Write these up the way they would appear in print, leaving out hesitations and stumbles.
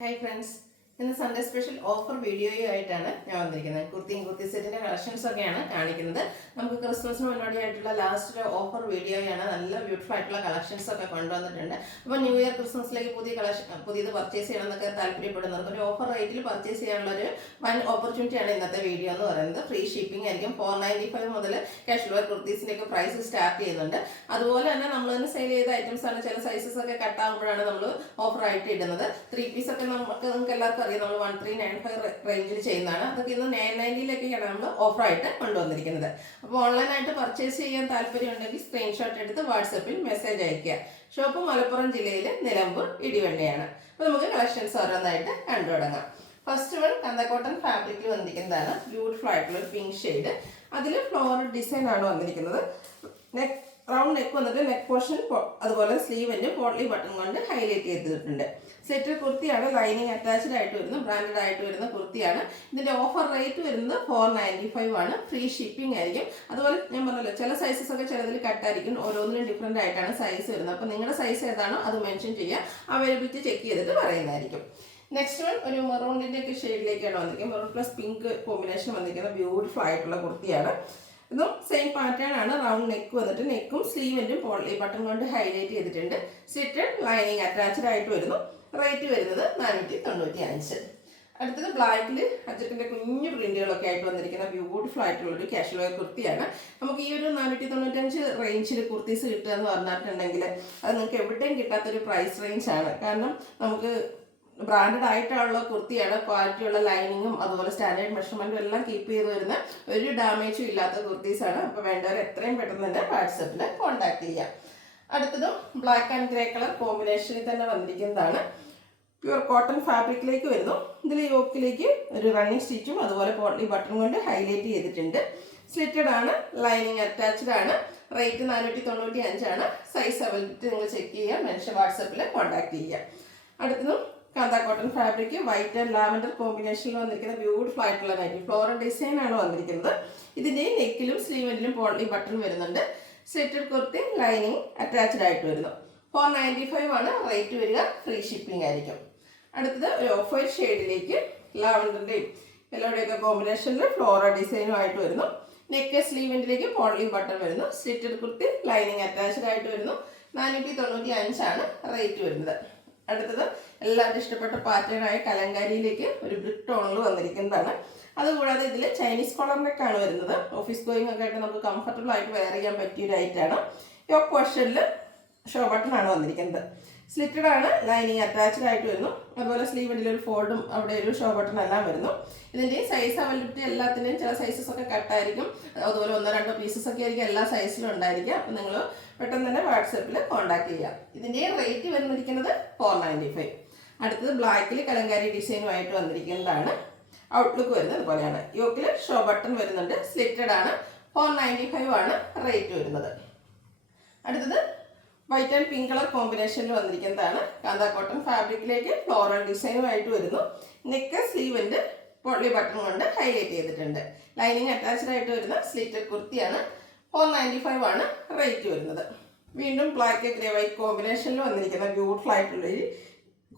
Hi friends, ഇന്ന് Sunday special offer വീഡിയോയുമായിട്ടാണ് ഞാൻ വന്നിരിക്കുന്നത്. കുർത്തി സെറ്റിന്റെ കളക്ഷൻസ് ഒക്കെയാണ് കാണിക്കുന്നത്. നമുക്ക് ക്രിസ്മസിന് മുന്നോടിയായിട്ടുള്ള ലാസ്റ്റ് ഓഫർ വീഡിയോയാണ്. നല്ല ബ്യൂട്ടിഫുൾ ആയിട്ടുള്ള കളക്ഷൻസ് ഒക്കെ കൊണ്ടുവന്നിട്ടുണ്ട്. അപ്പോൾ ന്യൂ ഇയർ ക്രിസ്മസിലേക്ക് പുതിയത് പർച്ചേസ് ചെയ്യണമെന്നൊക്കെ താല്പര്യപ്പെടുന്നവർക്ക് ഒരു ഓഫർ റേറ്റിൽ പർച്ചേസ് ചെയ്യാനുള്ള ഒരു വൻ ഓപ്പർച്യൂണിറ്റിയാണ് ഇന്നത്തെ വീഡിയോ എന്ന് പറയുന്നത്. ഫ്രീ ഷിപ്പിംഗ് ആയിരിക്കും. 495 മുതൽ കാഷ്വൽ വെയർ കുർത്തീസിൻ്റെയൊക്കെ പ്രൈസ് സ്റ്റാർട്ട് ചെയ്യുന്നുണ്ട്. അതുപോലെ തന്നെ നമ്മൾ തന്നെ സെയിൽ ചെയ്ത ഐറ്റംസ് ആണ്. ചില സൈസസ് ഒക്കെ കട്ടാകുമ്പോഴാണ് നമ്മൾ ഓഫർ ആയിട്ട് ഇടുന്നത്. 3 പീസ് ഒക്കെ നിങ്ങൾക്ക് എല്ലാവർക്കും നമ്മൾ 1395 റേഞ്ചിൽ ചെയ്യുന്നതാണ്. അതൊക്കെ ഇന്ന് 990-ലേക്കാണ് നമ്മൾ ഓഫറായിട്ട് കൊണ്ടുവന്നിരിക്കുന്നത്. അപ്പോൾ ഓൺലൈനായിട്ട് പർച്ചേസ് ചെയ്യാൻ താല്പര്യമുണ്ടെങ്കിൽ സ്ക്രീൻഷോട്ട് എടുത്ത് വാട്സപ്പിൽ മെസ്സേജ് അയയ്ക്കുക. ഷോപ്പ് മലപ്പുറം ജില്ലയിൽ നിലമ്പൂർ ഇടിവണ്ണയാണ്. അപ്പോൾ നമുക്ക് കളക്ഷൻസ് ഓരോന്നായിട്ട് കണ്ടു തുടങ്ങാം. ഫസ്റ്റ് വൺ കന്തക്കോട്ടൺ ഫാബ്രിക്കിൽ വന്നിരിക്കുന്നതാണ്. ബ്യൂട്ടിഫുൾ ആയിട്ടുള്ള ഒരു പിങ്ക് ഷെയ്ഡ്. അതിൽ ഫ്ലോറൽ ഡിസൈൻ ആണ് വന്നിരിക്കുന്നത്. റൗണ്ട് നെക്ക് വന്നിട്ട് നെക്ക് പോർഷൻ അതുപോലെ സ്ലീവിൻ്റെ പോട്ട്ലി ബട്ടൺ കൊണ്ട് ഹൈലൈറ്റ് ചെയ്തിട്ടുണ്ട്. സെറ്റ് കുർത്തിയാണ്. ലൈനിങ് അറ്റാച്ച്ഡ് ആയിട്ട് വരുന്നു. ബ്രാൻഡഡ് ആയിട്ട് വരുന്ന കുർത്തിയാണ്. ഇതിൻ്റെ ഓഫർ റേറ്റ് വരുന്നത് 495 ആണ്. ഫ്രീ ഷിപ്പിംഗ് ആയിരിക്കും. അതുപോലെ ഞാൻ പറഞ്ഞല്ലോ, ചില സൈസസ് ഒക്കെ ചിലതിൽ കട്ടായിരിക്കും. ഓരോന്നിനും ഡിഫറെൻ്റ് ആയിട്ടാണ് സൈസ് വരുന്നത്. അപ്പോൾ നിങ്ങളുടെ സൈസ് ഏതാണോ അത് മെൻഷൻ ചെയ്യുക. അവൈലബിലിറ്റി ചെക്ക് ചെയ്തിട്ട് പറയുന്നതായിരിക്കും. നെക്സ്റ്റ് വൺ ഒരു മെറൂണിൻ്റെ ഒക്കെ ഷെയ്ഡിലേക്കാണ് വന്നിരിക്കുന്നത്. മെറൂൺ പ്ലസ് പിങ്ക് കോമ്പിനേഷൻ വന്നിരിക്കുന്ന ബ്യൂട്ടിഫുൾ ആയിട്ടുള്ള കുർത്തിയാണ്. ഇതും സെയിം പാറ്റേൺ ആണ്. റൗണ്ട് നെക്ക് വന്നിട്ട് നെക്കും സ്ലീവിൻ്റെയും പോട്ട്ലി ബട്ടൺ കൊണ്ട് ഹൈലൈറ്റ് ചെയ്തിട്ടുണ്ട്. സ്ലിറ്റഡ് ലൈനിങ് അറ്റാച്ച്ഡ് ആയിട്ട് വരുന്നു. റേറ്റ് വരുന്നത് 495. അടുത്തത് ബ്ലാക്കിൽ അജറ്റിൻ്റെ കുഞ്ഞു പ്രിന്റുകളൊക്കെ ആയിട്ട് വന്നിരിക്കുന്ന ബ്യൂട്ടിഫുൾ ആയിട്ടുള്ളൊരു കാഷ്വൽ വെയർ കുർത്തിയാണ്. നമുക്ക് ഈ ഒരു 495 റേഞ്ചിൽ കുർത്തീസ് കിട്ടുക എന്ന് പറഞ്ഞിട്ടുണ്ടെങ്കിൽ അത് നിങ്ങൾക്ക് എവിടെയും കിട്ടാത്തൊരു പ്രൈസ് റേഞ്ചാണ്. കാരണം നമുക്ക് ബ്രാൻഡഡ് ആയിട്ടുള്ള കുർത്തിയാണ്. ക്വാളിറ്റിയുള്ള ലൈനിങ്ങും അതുപോലെ സ്റ്റാൻഡേർഡ് മെഷർമെൻറ്റും എല്ലാം കീപ്പ് ചെയ്ത് വരുന്ന ഒരു ഡാമേജും ഇല്ലാത്ത കുർത്തീസാണ്. അപ്പോൾ വേണ്ടവർ എത്രയും പെട്ടെന്ന് തന്നെ വാട്സപ്പിൽ കോൺടാക്ട് ചെയ്യാം. അടുത്തതും ബ്ലാക്ക് ആൻഡ് ഗ്രേ കളർ കോമ്പിനേഷനിൽ തന്നെ വന്നിരിക്കുന്നതാണ്. പ്യുവർ കോട്ടൺ ഫാബ്രിക്കിലേക്ക് വരുന്നു. ഇതിൽ യോക്കിലേക്ക് ഒരു റണ്ണിങ് സ്റ്റിച്ചും അതുപോലെ പോട്ട്ലി ബട്ടൺ കൊണ്ട് ഹൈലൈറ്റ് ചെയ്തിട്ടുണ്ട്. സ്ലിറ്റഡ് ആണ്. ലൈനിങ് അറ്റാച്ച്ഡ് ആണ്. റേറ്റ് 495 ആണ്. സൈസ് അവൈലബിലിറ്റി നിങ്ങൾ ചെക്ക് ചെയ്യുക. മെൻഷൻ വാട്സപ്പിൽ കോൺടാക്ട് ചെയ്യുക. അടുത്തതും kantha cotton fabric white and lavender കോമ്പിനേഷനിൽ വന്നിരിക്കുന്ന ബ്യൂട്ടിഫുൾ ആയിട്ടുള്ള നൈറ്റി ഫ്ലോറൽ ഡിസൈൻ ആണ് വന്നിരിക്കുന്നത്. ഇതിൻ്റെ നെക്കിലും സ്ലീവിലും പോട്ട്ലി ബട്ടൺ വരുന്നുണ്ട്. സ്ലിറ്റഡ് കുർത്തി ലൈനിങ് അറ്റാച്ച്ഡ് ആയിട്ട് വരുന്നു. 495 ആണ് റേറ്റ് വരിക. ഫ്രീ ഷിപ്പിംഗ് ആയിരിക്കും. അടുത്തത് ഒരു ഓഫ് വൈറ്റ് ഷെയ്ഡിലേക്ക് ലാവൻഡറിൻ്റെയും യെല്ലോയുടെയൊക്കെ കോമ്പിനേഷനിൽ ഫ്ലോറൽ ഡിസൈനും ആയിട്ട് വരുന്നു. നെക്ക് സ്ലീവിൻ്റെലേക്ക് പോട്ട്ലി ബട്ടൺ വരുന്നു. സ്ലിറ്റഡ് കുർത്തി ലൈനിങ് അറ്റാച്ച്ഡ് ആയിട്ട് വരുന്നു. 495 ആണ് റേറ്റ് വരുന്നത്. അടുത്തത് എല്ലാവരും ഇഷ്ടപ്പെട്ട പാറ്റേൺ ആയ കലങ്കാരിയിലേക്ക് ഒരു ബ്രിക്ക് ടോണിൽ വന്നിരിക്കുന്നതാണ്. അതുകൂടാതെ ഇതിൽ ചൈനീസ് കോളർ നെക്കാണ് വരുന്നത്. ഓഫീസ് ഗോയിങ് ഒക്കെ ആയിട്ട് നമുക്ക് കംഫർട്ടബിൾ ആയിട്ട് വെയർ ചെയ്യാൻ പറ്റിയൊരു ഐറ്റാണ്. യോക്ക് പോർഷനിൽ ഷോ ബട്ടൺ ആണ് വന്നിരിക്കുന്നത്. സ്ലിറ്റഡ് ആണ്. ലൈനിങ് അറ്റാച്ച്ഡ് ആയിട്ട് വരുന്നു. അതുപോലെ സ്ലീവിൻ്റെ ഒരു ഫോൾഡും അവിടെ ഒരു ഷോ ബട്ടൺ എല്ലാം വരുന്നു. ഇതിൻ്റെ സൈസ് അവൈലബിലിറ്റി എല്ലാത്തിൻ്റെയും ചില സൈസസ് ഒക്കെ കട്ടായിരിക്കും. അതുപോലെ 1-2 പീസസ് ഒക്കെ ആയിരിക്കും എല്ലാ സൈസിലും ഉണ്ടായിരിക്കുക. അപ്പോൾ നിങ്ങൾ പെട്ടെന്ന് തന്നെ വാട്സപ്പിൽ കോൺടാക്ട് ചെയ്യാം. ഇതിൻ്റെ റേറ്റ് വന്നിരിക്കുന്നത് 495. അടുത്തത് ബ്ലാക്കിൽ കലങ്കാരി ഡിസൈനുമായിട്ട് വന്നിരിക്കുന്നതാണ്. ഔട്ട്ലുക്ക് വരുന്നത് ഇതുപോലെയാണ്. യോക്കിൽ ഷോ ബട്ടൺ വരുന്നുണ്ട്. സ്ലിറ്റഡ് ആണ്. 495 ആണ് റേറ്റ് വരുന്നത്. അടുത്തത് വൈറ്റ് ആൻഡ് പിങ്ക് കളർ കോമ്പിനേഷനിൽ വന്നിരിക്കുന്നതാണ്. കാന്ത കോട്ടൺ ഫാബ്രിക്കിലേക്ക് ഫ്ലോറൽ ഡിസൈനുമായിട്ട് വരുന്നു. നെക്ക് സ്ലീവിൻ്റെ പോട്ട്ലി ബട്ടൺ കൊണ്ട് ഹൈലൈറ്റ് ചെയ്തിട്ടുണ്ട്. ലൈനിങ് അറ്റാച്ച്ഡ് ആയിട്ട് വരുന്ന സ്ലിറ്റഡ് കുർത്തിയാണ്. 495 ആണ് റേറ്റ് വരുന്നത്. വീണ്ടും ബ്ലാക്ക് ഗ്രേ വൈറ്റ് കോമ്പിനേഷനിൽ വന്നിരിക്കുന്ന ബ്യൂട്ടിഫുൾ ആയിട്ടുള്ളൊരു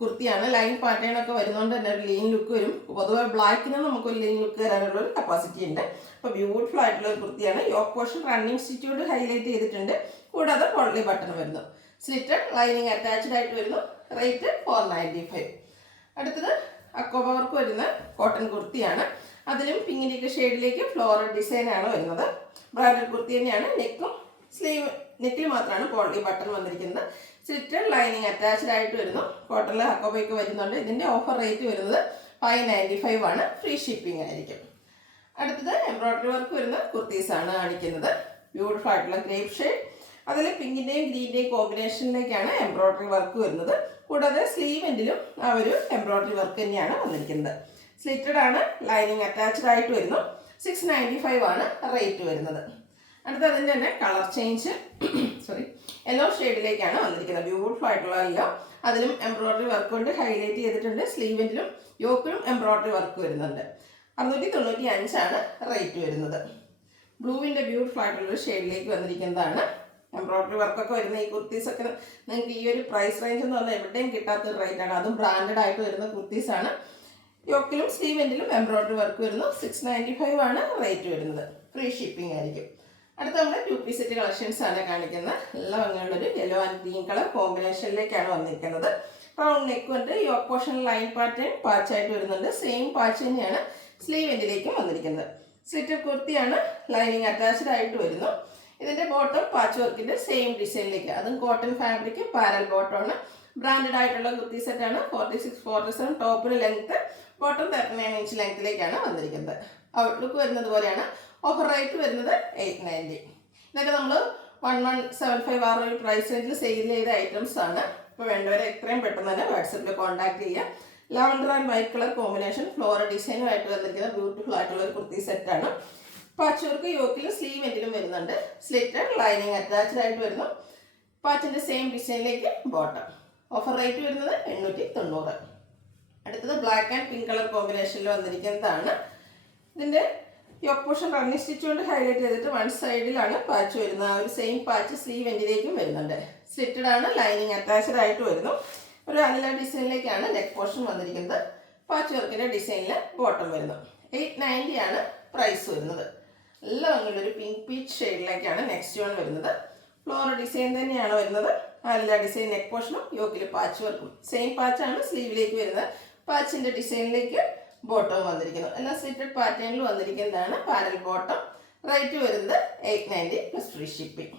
കുർത്തിയാണ്. ലൈൻ പാറ്റേൺ ഒക്കെ വരുന്നതുകൊണ്ട് തന്നെ ഒരു ലീൻ ലുക്ക് വരും. പൊതുവെ ബ്ലാക്കിന് നമുക്കൊരു ലീൻ ലുക്ക് തരാനുള്ള ഒരു കപ്പാസിറ്റി ഉണ്ട്. അപ്പോൾ ബ്യൂട്ടിഫുൾ ആയിട്ടുള്ള ഒരു കുർത്തിയാണ്. യോക്ക് പോർഷൻ റണ്ണിങ് സ്റ്റിച്ചോട് ഹൈലൈറ്റ് ചെയ്തിട്ടുണ്ട്. കൂടാതെ പോട്ട്ലി ബട്ടൺ വരുന്നു. സ്ലിറ്റഡ് ലൈനിങ് അറ്റാച്ച്ഡ് ആയിട്ട് വരുന്നു. റേറ്റ് 495. അടുത്തത് അക്കോബ വർക്ക് വരുന്ന കോട്ടൺ കുർത്തിയാണ്. അതിലും പിങ്കിൻ്റെ ഷെയ്ഡിലേക്ക് ഫ്ലോറൽ ഡിസൈനാണ് വരുന്നത്. ബ്രാൻഡഡ് കുർത്തി തന്നെയാണ്. നെക്കിൽ മാത്രമാണ് പോട്ട്ലി ബട്ടൺ വന്നിരിക്കുന്നത്. സ്ലിറ്റഡ് ലൈനിങ് അറ്റാച്ച്ഡ് ആയിട്ട് വരുന്നു. കോട്ടണിൽ അക്കോബയൊക്കെ വരുന്നുണ്ട്. ഇതിൻ്റെ ഓഫർ റേറ്റ് വരുന്നത് 595 ആണ്. ഫ്രീ ഷിപ്പിംഗ് ആയിരിക്കും. അടുത്തത് എംബ്രോയ്ഡറി വർക്ക് വരുന്ന കുർത്തീസാണ് കാണിക്കുന്നത്. ബ്യൂട്ടിഫുൾ ആയിട്ടുള്ള ഗ്രേപ്പ് ഷെയ്ഡ്. അതിൽ പിങ്കിൻ്റെയും ഗ്രീൻ്റെയും കോമ്പിനേഷനിലേക്കാണ് എംബ്രോയ്ഡറി വർക്ക് വരുന്നത്. കൂടാതെ സ്ലീവെൻറ്റിലും ആ ഒരു എംബ്രോയ്ഡറി വർക്ക് തന്നെയാണ് വന്നിരിക്കുന്നത്. സ്ലിറ്റഡ് ആണ്. ലൈനിങ് അറ്റാച്ച്ഡ് ആയിട്ട് വരുന്നു. 695 ആണ് റേറ്റ് വരുന്നത്. അടുത്ത അതിൻ്റെ തന്നെ കളർ ചേഞ്ച് യെല്ലോ ഷെയ്ഡിലേക്കാണ് വന്നിരിക്കുന്നത്. ബ്യൂട്ടിഫുൾ ആയിട്ടുള്ള യെല്ലോ. അതിലും എംബ്രോയ്ഡറി വർക്ക് കൊണ്ട് ഹൈലൈറ്റ് ചെയ്തിട്ടുണ്ട്. സ്ലീവിൻ്റിലും യോക്കിലും എംബ്രോയ്ഡറി വർക്ക് വരുന്നുണ്ട്. 695 ആണ് റേറ്റ് വരുന്നത്. ബ്ലൂവിൻ്റെ ബ്യൂട്ടിഫുൾ ആയിട്ടുള്ള ഷെയ്ഡിലേക്ക് വന്നിരിക്കുന്നതാണ്. എംബ്രോയിഡറി വർക്കൊക്കെ വരുന്ന ഈ കുർത്തീസൊക്കെ നിങ്ങൾക്ക് ഈ ഒരു പ്രൈസ് റേഞ്ച് എന്ന് പറഞ്ഞാൽ എവിടെയും കിട്ടാത്തൊരു റേറ്റാണ്. അതും ബ്രാൻഡഡ് ആയിട്ട് വരുന്ന കുർത്തീസാണ്. യോക്കിലും സ്ലീവെൻറ്റിലും എംബ്രോയിഡറി വർക്ക് വരുന്നു. 695 ആണ് റേറ്റ് വരുന്നത്. ഫ്രീ ഷിപ്പിംഗ് ആയിരിക്കും. അടുത്ത നമ്മൾ 2 പീസ് സെറ്റ് കളക്ഷൻസ് ആണ് കാണിക്കുന്നത്. നല്ല ഭംഗിയുള്ളൊരു യെല്ലോ ആൻഡ് ഗ്രീൻ കളർ കോമ്പിനേഷനിലേക്കാണ് വന്നിരിക്കുന്നത്. റൗണ്ട് നെക്ക് കൊണ്ട് യോക്ക് പോർഷൻ ലൈൻ പാറ്റേൺ പാച്ചായിട്ട് വരുന്നുണ്ട്. സെയിം പാച്ച് തന്നെയാണ് സ്ലീവെൻറ്റിലേക്കും വന്നിരിക്കുന്നത്. സ്ലിറ്റഡ് കുർത്തിയാണ്, ലൈനിങ് അറ്റാച്ച്ഡ് ആയിട്ട് വരുന്നു. ഇതിൻ്റെ ബോട്ടം പാച്ച് വർക്കിൻ്റെ സെയിം ഡിസൈനിലേക്ക്, അതും കോട്ടൺ ഫാബ്രിക് പാരൽ ബോട്ടമാണ്. ബ്രാൻഡഡ് ആയിട്ടുള്ള കുർത്തി സെറ്റാണ്. 46-47 ടോപ്പിന് ലെങ്ത്ത്, ബോട്ടം 39 ഇഞ്ച് ലെങ്ത്തിലേക്കാണ് വന്നിരിക്കുന്നത്. ഔട്ട്ലുക്ക് വരുന്നത് പോലെയാണ്. ഓഫർ റേറ്റ് വരുന്നത് 890. ഇതൊക്കെ നമ്മൾ 1175 ആ ഒരു പ്രൈസ് റേഞ്ചിൽ സെയിൽ ചെയ്ത ഐറ്റംസ് ആണ്. ഇപ്പോൾ വേണ്ടവരെ എത്രയും പെട്ടെന്ന് തന്നെ വാട്സപ്പിൽ കോൺടാക്ട് ചെയ്യുക. Lavender and white colour combination floral ഡിസൈനുമായിട്ട് വന്നിരിക്കുന്ന ബ്യൂട്ടിഫുൾ ആയിട്ടുള്ള ഒരു കുർത്തി സെറ്റാണ്. പാച്ച് വർക്ക് യോക്കിലും സ്ലീവെൻറ്റിലും വരുന്നുണ്ട്. സ്ലിറ്റഡ് ലൈനിങ് അറ്റാച്ച്ഡ് ആയിട്ട് വരുന്നു. പാച്ചിൻ്റെ സെയിം ഡിസൈനിലേക്ക് ബോട്ടം. ഓഫർ റേറ്റ് വരുന്നത് 890. അടുത്തത് ബ്ലാക്ക് ആൻഡ് പിങ്ക് കളർ കോമ്പിനേഷനിൽ വന്നിരിക്കുന്നതാണ്. ഇതിൻ്റെ യോക്ക് പോർഷൻ റണ്ണി സ്റ്റിച്ച് കൊണ്ട് ഹൈലൈറ്റ് ചെയ്തിട്ട് വൺ സൈഡിലാണ് പാച്ച് വരുന്നത്. ആ ഒരു സെയിം പാച്ച് സ്ലീവെൻറ്റിലേക്കും വരുന്നുണ്ട്. സ്ലിറ്റഡ് ആണ്, ലൈനിങ് അറ്റാച്ച്ഡ് ആയിട്ട് വരുന്നു. ഒരു അനില ഡിസൈനിലേക്കാണ് നെക്ക് പോർഷൻ വന്നിരിക്കുന്നത്. പാച്ച് വർക്കിൻ്റെ ഡിസൈനിൽ ബോട്ടം വരുന്നു. 890 ആണ് പ്രൈസ് വരുന്നത്. നല്ല ഭംഗിയുള്ളൊരു പിങ്ക് പീച്ച് ഷെയ്ഡിലേക്കാണ് നെക്സ്റ്റ് വൺ വരുന്നത്. ഫ്ലോറൽ ഡിസൈൻ തന്നെയാണ് വരുന്നത്. അനില ഡിസൈൻ നെക്ക് പോർഷനും യോക്കിൽ പാച്ച് വർക്കും സെയിം പാച്ചാണ് സ്ലീവിലേക്ക് വരുന്നത്. പാച്ചിൻ്റെ ഡിസൈനിലേക്ക് ബോട്ടം വന്നിരിക്കുന്നു. എല്ലാം സ്ലിറ്റഡ് പാറ്റേണിൽ വന്നിരിക്കുന്നതാണ്. Parallel bottom. റേറ്റ് വരുന്നത് 890 പ്ലസ് ഫ്രീ ഷിപ്പിംഗ്.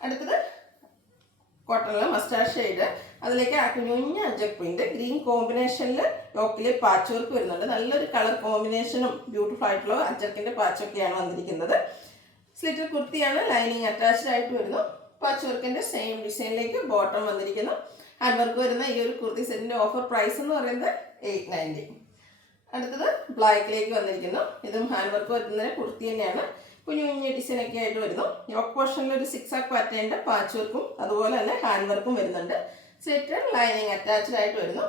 അടുത്തത് കോട്ടണിലെ മസ്റ്റാർഡ് ഷെയ്ഡ്, അതിലേക്ക് കുഞ്ഞുഞ്ഞ അജക് പ്രിന്റ് ഗ്രീൻ കോമ്പിനേഷനിൽ യോക്കിൽ പാച്ച് വർക്ക് വരുന്നുണ്ട്. നല്ലൊരു കളർ കോമ്പിനേഷനും ബ്യൂട്ടിഫുൾ ആയിട്ടുള്ള അജക്കിൻ്റെ പാച്ചൊക്കെയാണ് വന്നിരിക്കുന്നത്. സ്ലിറ്റഡ് കുർത്തിയാണ്, ലൈനിങ് അറ്റാച്ച്ഡ് ആയിട്ട് വരുന്നു. പാച്ച് വർക്കിൻ്റെ സെയിം ഡിസൈനിലേക്ക് ബോട്ടം വന്നിരിക്കുന്നു. ഹാൻഡ് വർക്ക് വരുന്ന ഈ ഒരു കുർത്തി സെറ്റിൻ്റെ ഓഫർ പ്രൈസ് എന്ന് പറയുന്നത് 890. അടുത്തത് ബ്ലാക്കിലേക്ക് വന്നിരിക്കുന്നു. ഇതും ഹാൻഡ് വർക്ക് വരുന്നതിന് കുർത്തി തന്നെയാണ്. കുഞ്ഞു കുഞ്ഞു ഡിസൈനൊക്കെ ആയിട്ട് വരുന്നു. യോക്ക് പോർഷനിൽ ഒരു 6 ആക്ക് പാറ്റേണിൻ്റെ പാച്ച് വർക്കും അതുപോലെ തന്നെ ഹാൻഡ് വർക്കും വരുന്നുണ്ട്. സ്ലിറ്റഡ് ലൈനിങ് അറ്റാച്ച്ഡ് ആയിട്ട് വരുന്നു.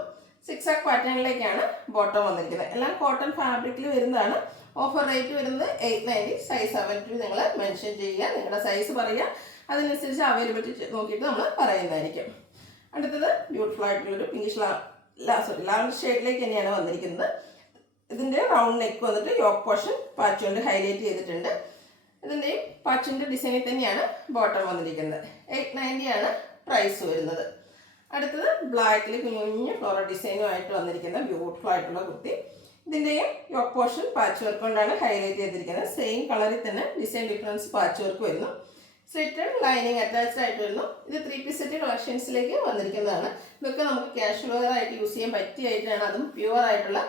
6 ആക്ക് പാറ്റേണിലേക്കാണ് ബോട്ടം വന്നിരിക്കുന്നത്. എല്ലാം കോട്ടൺ ഫാബ്രിക്കിൽ വരുന്നതാണ്. ഓഫർ റേറ്റ് വരുന്നത് 890. സൈസ് 7 നിങ്ങൾ മെൻഷൻ ചെയ്യുക, നിങ്ങളുടെ സൈസ് പറയുക, അതിനനുസരിച്ച് അവൈലബിലിറ്റി നോക്കിയിട്ട് നമ്മൾ പറയുന്നതായിരിക്കും. അടുത്തത് ബ്യൂട്ടിഫുൾ ആയിട്ടുള്ളൊരു പിങ്കിഷ് ലാവൻഡർ ഷെയ്ഡിലേക്ക് തന്നെയാണ് വന്നിരിക്കുന്നത്. ഇതിൻ്റെ റൗണ്ട് നെക്ക് വന്നിട്ട് യോക്ക് പോർഷൻ പാച്ച് കൊണ്ട് ഹൈലൈറ്റ് ചെയ്തിട്ടുണ്ട്. ഇതിൻ്റെയും പാച്ചിൻ്റെ ഡിസൈനിൽ തന്നെയാണ് ബോട്ടം വന്നിരിക്കുന്നത്. 890 ആണ് പ്രൈസ് വരുന്നത്. അടുത്തത് ബ്ലാക്കിൽ കുഞ്ഞു കുഞ്ഞു ഫ്ലോറൽ ഡിസൈനുമായിട്ട് വന്നിരിക്കുന്ന ബ്യൂട്ടിഫുൾ ആയിട്ടുള്ള കുർത്തി. ഇതിൻ്റെയും യോക്ക് പോർഷൻ പാച്ച് വർക്ക് കൊണ്ടാണ് ഹൈലൈറ്റ് ചെയ്തിരിക്കുന്നത്. സെയിം കളറിൽ തന്നെ ഡിസൈൻ ഡിഫറൻസ് പാച്ച് വർക്ക് വരുന്നു. സ്ലിറ്റഡ് ലൈനിങ് അറ്റാച്ച്ഡ് ആയിട്ട് വരുന്നു. ഇത് 3 പീസ് സെറ്റ് കളക്ഷൻസിലേക്ക് വന്നിരിക്കുന്നതാണ്. ഇതൊക്കെ നമുക്ക് കാഷ്വൽ വെയർ ആയിട്ട് യൂസ് ചെയ്യാൻ പറ്റിയായിട്ടാണ്. അതും പ്യുവർ ആയിട്ടുള്ള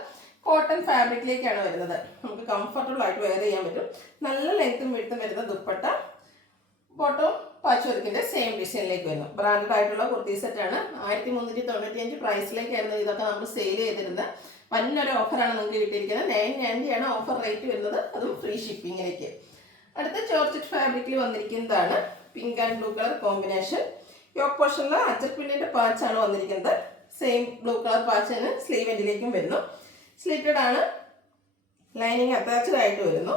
കോട്ടൺ ഫാബ്രിക്കിലേക്കാണ് വരുന്നത്. നമുക്ക് കംഫർട്ടബിൾ ആയിട്ട് വെയർ ചെയ്യാൻ പറ്റും. നല്ല ലെങ്ത്തും വിഡ്ത്തും വരുന്ന ദുപ്പട്ട, ബോട്ടം പാച്ച് വർക്കിൻ്റെ സെയിം ഡിസൈനിലേക്ക് വരുന്നു. ബ്രാൻഡഡ് ആയിട്ടുള്ള കുർത്തി സെറ്റാണ്. 1395 പ്രൈസിലേക്കായിരുന്നു ഇതൊക്കെ നമ്മൾ സെയിൽ ചെയ്തിരുന്നത്. വന്നൊരു ഓഫറാണ് നിങ്ങൾക്ക് കിട്ടിയിരിക്കുന്നത്. 990 ആണ് ഓഫർ റേറ്റ് വരുന്നത്, അതും ഫ്രീ ഷിപ്പിങ്ങിലേക്ക്. അടുത്ത ജോർജറ്റ് ഫാബ്രിക്കിൽ വന്നിരിക്കുന്നതാണ്. Pink and blue colour combination. Yoke പോർഷനിൽ അജക് പ്രിന്റിൻ്റെ പാച്ചാണ് വന്നിരിക്കുന്നത്. സെയിം ബ്ലൂ കളർ പാച്ച് തന്നെ സ്ലീവെൻറ്റിലേക്കും വരുന്നു. സ്ലിറ്റഡ് ആണ്, ലൈനിങ് അറ്റാച്ച്ഡ് ആയിട്ട് വരുന്നു.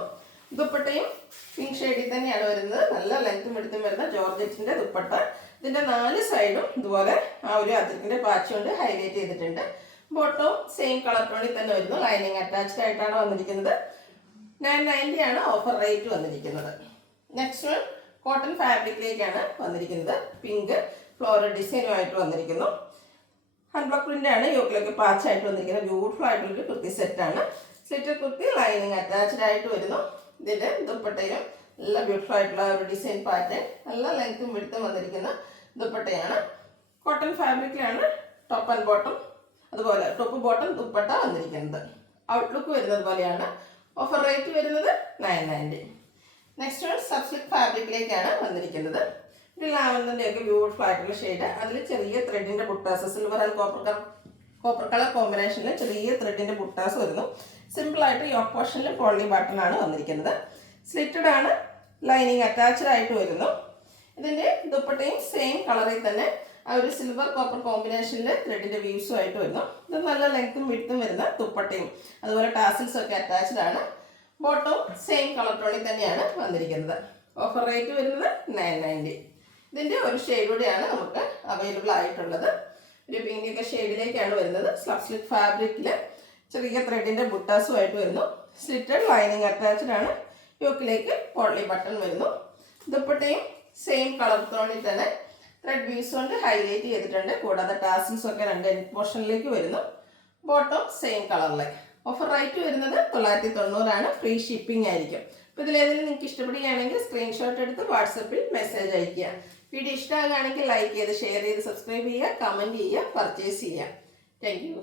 ദുപ്പട്ടയും പിങ്ക് ഷെയ്ഡിൽ തന്നെയാണ് വരുന്നത്. നല്ല ലെങ്ത്തും എടുത്തും വരുന്ന ജോർജറ്റിൻ്റെ ദുപ്പട്ട. ഇതിൻ്റെ 4 സൈഡും ഇതുപോലെ ആ ഒരു അജക്കിൻ്റെ പാച്ച് കൊണ്ട് ഹൈലൈറ്റ് ചെയ്തിട്ടുണ്ട്. ബോട്ടവും സെയിം കളർ ടോണിൽ തന്നെ വരുന്നു. ലൈനിങ് അറ്റാച്ച്ഡ് ആയിട്ടാണ് വന്നിരിക്കുന്നത്. 990 ആണ് ഓഫർ റേറ്റ് വന്നിരിക്കുന്നത്. നെക്സ്റ്റ് വൺ കോട്ടൺ ഫാബ്രിക്കിലേക്കാണ് വന്നിരിക്കുന്നത്. പിങ്ക് ഫ്ലോറൽ ഡിസൈനുമായിട്ട് വന്നിരിക്കുന്നു. ഹാൻഡ് ബ്ലോക്ക് പ്രിന്റ് ആണ്. യോക്കിലൊക്കെ പാച്ചായിട്ട് വന്നിരിക്കുന്നത്. ബ്യൂട്ടിഫുൾ ആയിട്ടുള്ളൊരു കുർത്തി സെറ്റാണ്. സ്ലിറ്റഡ് കുർത്തി, ലൈനിങ് അറ്റാച്ച്ഡ് ആയിട്ട് വരുന്നു. ഇതിൻ്റെ ദുപ്പട്ടയിലും നല്ല ബ്യൂട്ടിഫുൾ ആയിട്ടുള്ള ഒരു ഡിസൈൻ പാറ്റേൺ, നല്ല ലെങ്ത്തും വിഡ്ത്തും വന്നിരിക്കുന്ന ദുപ്പട്ടയാണ്. കോട്ടൺ ഫാബ്രിക്കിലാണ് ടോപ്പ് ആൻഡ് ബോട്ടം, അതുപോലെ ടോപ്പ് ബോട്ടം ദുപ്പട്ട വന്നിരിക്കുന്നത്. ഔട്ട്ലുക്ക് വരുന്നത് പോലെയാണ്. ഓഫർ റേറ്റ് വരുന്നത് 990. നെക്സ്റ്റ് വൺ സബ്സിൽക്ക് ഫാബ്രിക്കിലേക്കാണ് വന്നിരിക്കുന്നത്. ഇത് ലാവൻഡറിൻ്റെയൊക്കെ ബ്യൂട്ടിഫുൾ ആയിട്ടുള്ള ഷെയ്ഡ്. അതിൽ ചെറിയ ത്രെഡിൻ്റെ ബുട്ടാസ്, സിൽവർ ആൻഡ് കോപ്പർ കളർ കോമ്പിനേഷനിൽ ചെറിയ ത്രെഡിൻ്റെ ബുട്ടാസ് വരുന്നു. സിമ്പിളായിട്ട് യോക്ക് പോർഷനിൽ പോളി ബട്ടൺ ആണ് വന്നിരിക്കുന്നത്. സ്ലിറ്റഡ് ആണ്, ലൈനിങ് അറ്റാച്ച്ഡ് ആയിട്ട് വരുന്നു. ഇതിൻ്റെ ദുപ്പട്ടയും സെയിം കളറിൽ തന്നെ ആ ഒരു സിൽവർ കോപ്പർ കോമ്പിനേഷനിൽ ത്രെഡിൻ്റെ വ്യൂസും ആയിട്ട് വരുന്നു. ഇത് നല്ല ലെങ്ത്തും വിഡ്ത്തും വരുന്ന ദുപ്പട്ടയും അതുപോലെ ടാസിൽസ് ഒക്കെ അറ്റാച്ച്ഡ് ആണ്. ബോട്ടവും സെയിം കളർ ടോണിൽ തന്നെയാണ് വന്നിരിക്കുന്നത്. ഓഫർ റേറ്റ് വരുന്നത് 990. ഇതിൻ്റെ ഒരു ഷെയ്ഡ് കൂടെയാണ് നമുക്ക് അവൈലബിൾ ആയിട്ടുള്ളത്. ഒരു പിങ്കിൻ്റെ ഷെയ്ഡിലേക്കാണ് വരുന്നത്. സ്ലിറ്റ് ഫാബ്രിക്കിൽ ചെറിയ ത്രെഡിൻ്റെ ബുട്ടാസുമായിട്ട് വരുന്നു. സ്ലിറ്റഡ് ലൈനിങ് അറ്റാച്ച്ഡ് ആണ്. യോക്കിലേക്ക് പോട്ട്ലി ബട്ടൺ വരുന്നു. ദുപ്പട്ടയും സെയിം കളർ ടോണിൽ തന്നെ ത്രെഡ് വീസ് കൊണ്ട് ഹൈലൈറ്റ് ചെയ്തിട്ടുണ്ട്. കൂടാതെ ടാസിൽസ് ഒക്കെ രണ്ട് എൻഡ് പോർഷനിലേക്ക് വരുന്നു. ബോട്ടം സെയിം കളറിലെ. ഓഫർ റേറ്റ് വരുന്നത് 990 ആണ്. ഫ്രീ ഷിപ്പിംഗ് ആയിരിക്കും. അപ്പോൾ ഇതിലേതെങ്കിലും നിങ്ങൾക്ക് ഇഷ്ടപ്പെടുകയാണെങ്കിൽ സ്ക്രീൻഷോട്ട് എടുത്ത് വാട്സപ്പിൽ മെസ്സേജ് അയയ്ക്കുക. വീഡിയോ ഇഷ്ടമാകുകയാണെങ്കിൽ ലൈക്ക് ചെയ്ത് ഷെയർ ചെയ്ത് സബ്സ്ക്രൈബ് ചെയ്യുക, കമൻറ്റ് ചെയ്യുക, പർച്ചേസ് ചെയ്യുക. Thank you.